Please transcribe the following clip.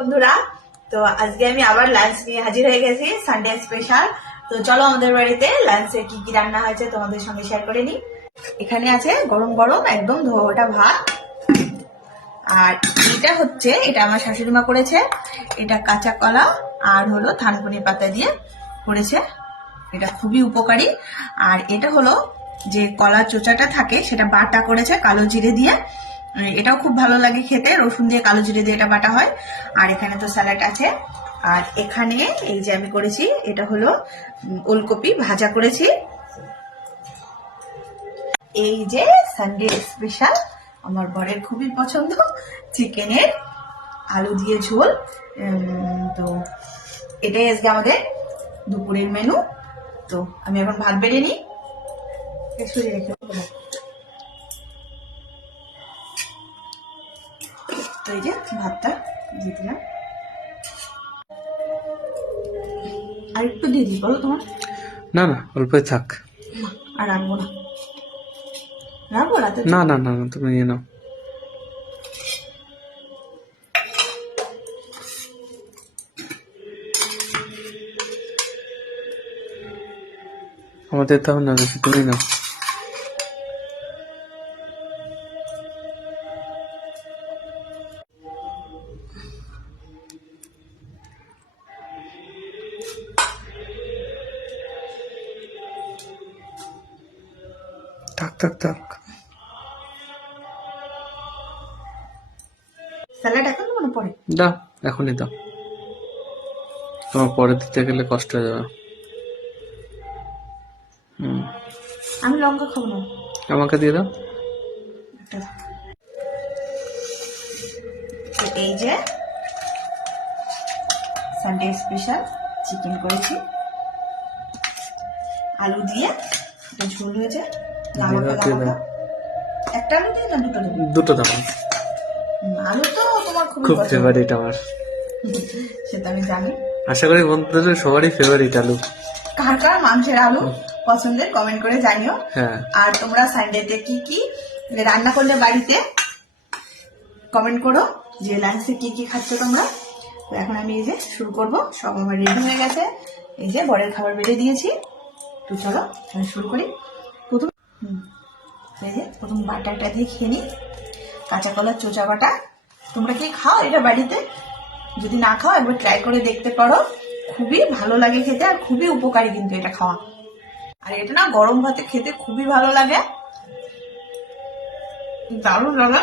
বন্ধুরা, তো আজকে আমি আবার লাঞ্চ নিয়ে হাজির হয়ে গেছি, সানডে স্পেশাল। তো চলো আমাদের বাড়িতে লাঞ্চে কি কি রান্না হয়েছে তোমাদের সঙ্গে শেয়ার করে নিই। এখানে আছে গরম গরম একদম ধোয়া ভাত, আর এটা আমার শাশুড়ি মা করেছে। এটা কাঁচা কলা আর হলো থানকুনি পাতা দিয়ে করেছে, এটা খুবই উপকারী। আর এটা হলো যে কলা চোচাটা থাকে সেটা বাটা করেছে কালো জিরে দিয়ে, এটাও খুব ভালো লাগে খেতে, রসুন দিয়ে কালো জিরে দিয়ে এটা বাটা হয়। আর এখানে তো স্যালাড আছে। আর এখানে এই যে আমি করেছি এটা হলো ওলকপি ভাজা করেছি। এই যে সানডে স্পেশাল আমার বরের খুবই পছন্দ চিকেনের আলু দিয়ে ঝোল। তো এটাই আজকে আমাদের দুপুরের মেনু। তো আমি এখন ভাত বেড়ে নিই, সরিয়ে রেখে তো এই যে ভাতটা দিয়ে দিলাম। আর একটু দিয়ে দিই বলো তোমার? না না, অল্পই থাক। আর রাখবো না, রাখবো রাতে? না না না, তুমি নিয়ে নাও। আমাদের তাও না বেশি, তুমি নাও। থাক থাক থাক। স্যালাড এখন মনে পড়ে দাও, এখনই দাও, তোমার পরে দিতে গেলে কষ্ট হয়ে যাবে। আমি লঙ্কা খাবো না, আমাকে দিয়ে দাও। এই যে সানডে স্পেশাল চিকেন করেছি আলু দিয়ে, এটা ঝোল হয়েছে। একটা আলু দিয়ে না দুটো দেবো? দুটো দাও। আলু তো তোমার খুব ফেভারিট আমার, সেটা আমি জানি। আশা করি বন্ধুদের সবারই ফেভারিট আলু। কার কার মাংসের আলু পছন্দের কমেন্ট করে জানিও। হ্যাঁ, আর তোমরা সানডেতে কি কি রান্না করলে বাড়িতে কমেন্ট করো, যে লাঞ্চে কি কি খাচ্ছ তোমরা। তো এখন আমি এই যে শুরু করব, সব আমার রেডি হয়ে গেছে। এই যে বরের খাবার বেড়ে দিয়েছি। তো চলো আমি শুরু করি। প্রথম বাটারটা দিয়ে খেয়ে নিই, কাঁচা কলার চোচা বাটা। তোমরা কি খাও এটা বাড়িতে? যদি না খাও একবার ট্রাই করে দেখতে পারো, খুবই ভালো লাগে খেতে আর খুবই উপকারী কিন্তু এটা খাওয়া। আর এটা না গরম ভাতে খেতে খুবই ভালো লাগে, দারুণ লাগে।